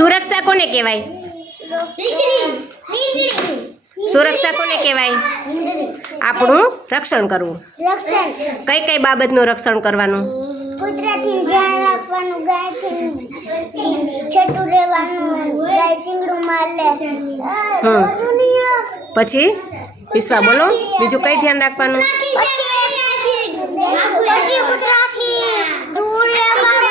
સુરક્ષા કોને કહેવાય? સુરક્ષા કોને કહેવાય? આપણું રક્ષણ કરવું. કઈ કઈ બાબતનું રક્ષણ કરવાનું? કુદરતી ધ્યાન રાખવાનું, ગાયથી છેટું રહેવાનું, ગાય સિંગડું મારે. પછી વિશ્વા બોલો, બીજું કઈ ધ્યાન રાખવાનું? પછી કુદરતી દૂર રહેવાનું,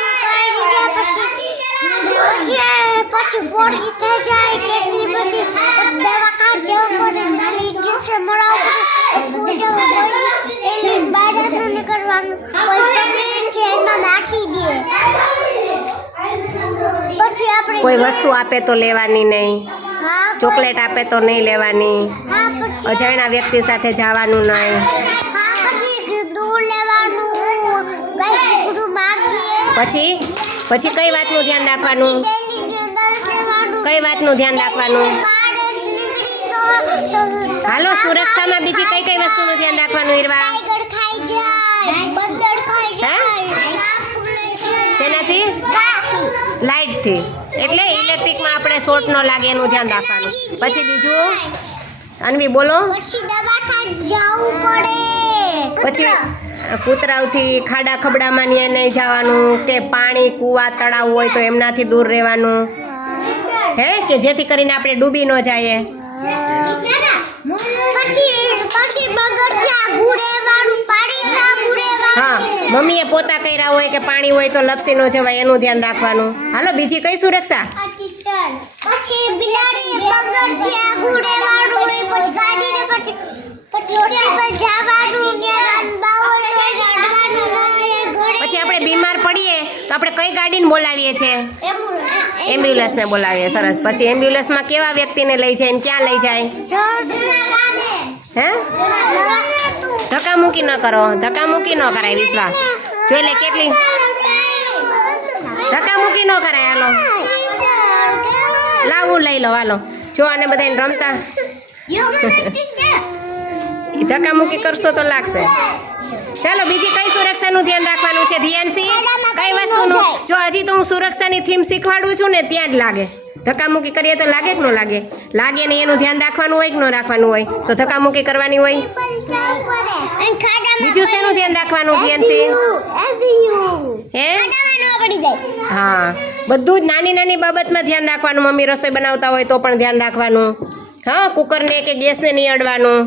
પછી ફોડી થઈ જાય કેટલી બધી દવાખાને જવું પડે, ઇન્જેક્શન મળાવવું પડે, બાળકને કરવાનું, કોઈ પકડીને જેલમાં નાખી દે. પછી આપણે કોઈ વસ્તુ આપે તો લેવાની નહીં, ચોકલેટ આપે તો નહીં લેવાની, અજાણ્યા વ્યક્તિ સાથે જવાનું નહીં. પછી દૂર લેવાનું, ગાય સિંગડું મારી દે. પછી કઈ વાતનું ધ્યાન રાખવાનું? કઈ વાતનું ધ્યાન રાખવાનું? હાલો, સુરક્ષામાં બીજી કઈ કઈ વસ્તુનું ધ્યાન રાખવાનું? ઈરવા, શેનાથી? લાઇટથી. એટલે ઇલેક્ટ્રિકમાં આપણે શોર્ટ ન લાગે એનું ધ્યાન રાખવાનું. પછી બીજું અન્વી બોલો. પછી દવાખાને જવું પડે. પછી કૂતરાઓથી ખાડા ખબડામાં નહીં જવાનું, કે પાણી કૂવા તળાવ હોય તો એમનાથી દૂર રહેવાનું, હે, કે જેથી કરીને આપણે ડૂબી ન જઈએ. હા, મમ્મીએ પોતા કર્યા હોય કે પાણી હોય તો લપસી ન જવાય એનું ધ્યાન રાખવાનું. હાલો, બીજી કઈ સુરક્ષા? પછી બિલાડી પગડથી આગું રહેવાનું, પછી ગાડીને પછી હોસ્પિટલ જવાનું, પછી આપણે બીમાર પડીએ તો આપણે કઈ ગાડીને બોલાવીએ છીએ? એમ્બ્યુલન્સને બોલાવીએ. સરસ. પછી એમ્બ્યુલન્સમાં કેવા વ્યક્તિને લઈ જાય ને ક્યાં લઈ જાય? હે, ધક્કામુક્કી ન કરો, ધક્કામુક્કી ન કરાય. વિશ્વા જોઈ લે કેટલી ધક્કામુક્કી ન કરાય. હાલો, લાવું લઈ લો. હાલો, જો આને બધાને રમતા ધક્કામુક્કી કરશો તો લાગશે. ચાલો, બીજી કઈ સુરક્ષાનું ધ્યાન રાખવાનું છે? ધ્યાનથી કઈ વસ્તુનું? જો હજી તો હું સુરક્ષાની થીમ શીખવાડું છું ને, ત્યાં જ લાગે. ધક્કામુક્કી કરીએ તો લાગે કે ન લાગે? લાગે ને એનું ધ્યાન રાખવાનું હોય કે ન રાખવાનું હોય? તો ધક્કામુક્કી કરવાની હોય. બીજું શેનું ધ્યાન રાખવાનું ધ્યાનથી? હે, હા, બધું જ નાની નાની બાબતમાં ધ્યાન રાખવાનું. મમ્મી રસોઈ બનાવતા હોય તો પણ ધ્યાન રાખવાનું. હા, કુકરને કે ગેસને નહીં અડવાનું.